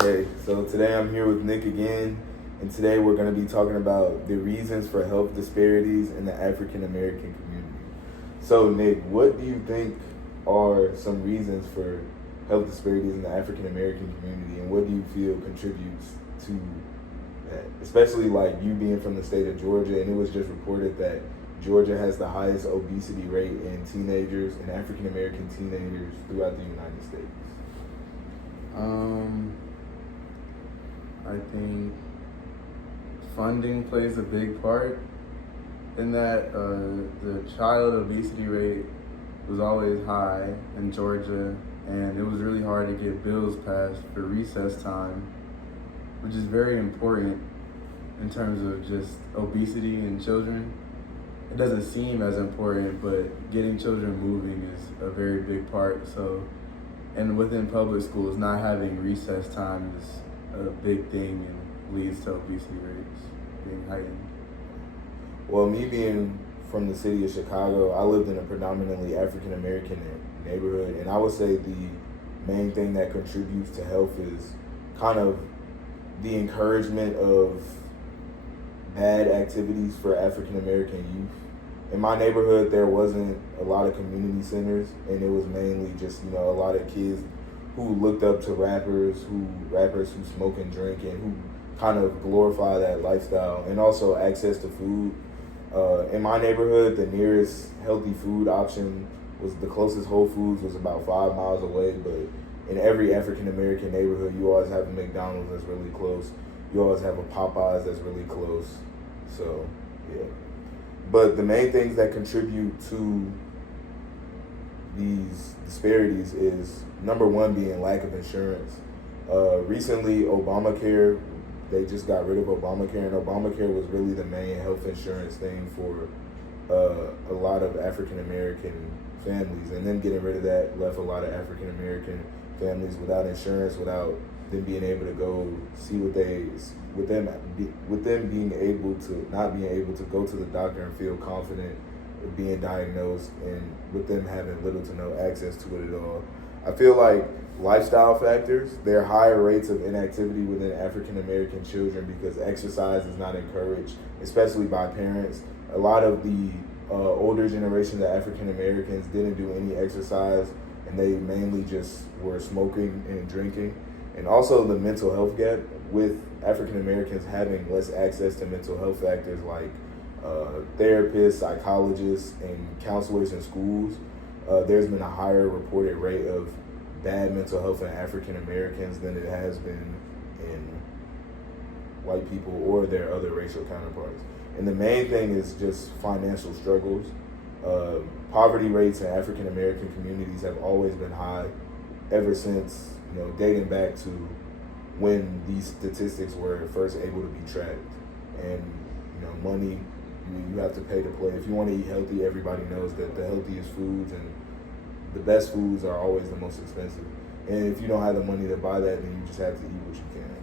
Hey, so today I'm here with Nick again, and today we're going to be talking about the reasons for health disparities in the African American community. So, Nick, what do you think are some reasons for health disparities in the African American community, and what do you feel contributes to that? Especially like you being from the state of Georgia, and it was just reported that Georgia has the highest obesity rate in teenagers and African American teenagers throughout the United States. I think funding plays a big part in that. The child obesity rate was always high in Georgia, and it was really hard to get bills passed for recess time, which is very important in terms of just obesity in children. It doesn't seem as important, but getting children moving is a very big part. So, and within public schools, not having recess time is a big thing and leads to obesity rates being heightened. Well, me being from the city of Chicago, I lived in a predominantly African American neighborhood, and I would say the main thing that contributes to health is kind of the encouragement of bad activities for African American youth. In my neighborhood, there wasn't a lot of community centers, and it was mainly just, a lot of kids who looked up to rappers who smoke and drink and who kind of glorify that lifestyle, and also access to food. In my neighborhood, the nearest healthy food option was the closest Whole Foods was about 5 miles away, but in every African American neighborhood, you always have a McDonald's that's really close. You always have a Popeyes that's really close. So, yeah. But the main things that contribute to these disparities is, number one, being lack of insurance. Recently, Obamacare, they just got rid of Obamacare, and Obamacare was really the main health insurance thing for a lot of African American families. And then getting rid of that left a lot of African American families without insurance, without them being able to go see with them being able to not being able to go to the doctor and feel confident of being diagnosed, and with them having little to no access to it at all. I feel like lifestyle factors, there are higher rates of inactivity within African American children because exercise is not encouraged, especially by parents. A lot of the older generation of African Americans didn't do any exercise, and they mainly just were smoking and drinking. And also the mental health gap, with African Americans having less access to mental health factors like therapists, psychologists, and counselors in schools. There's been a higher reported rate of bad mental health in African Americans than it has been in white people or their other racial counterparts. And the main thing is just financial struggles. Poverty rates in African American communities have always been high ever since, dating back to when these statistics were first able to be tracked. And, money, you have to pay to play. If you want to eat healthy, everybody knows that the healthiest foods and the best foods are always the most expensive. And if you don't have the money to buy that, then you just have to eat what you can.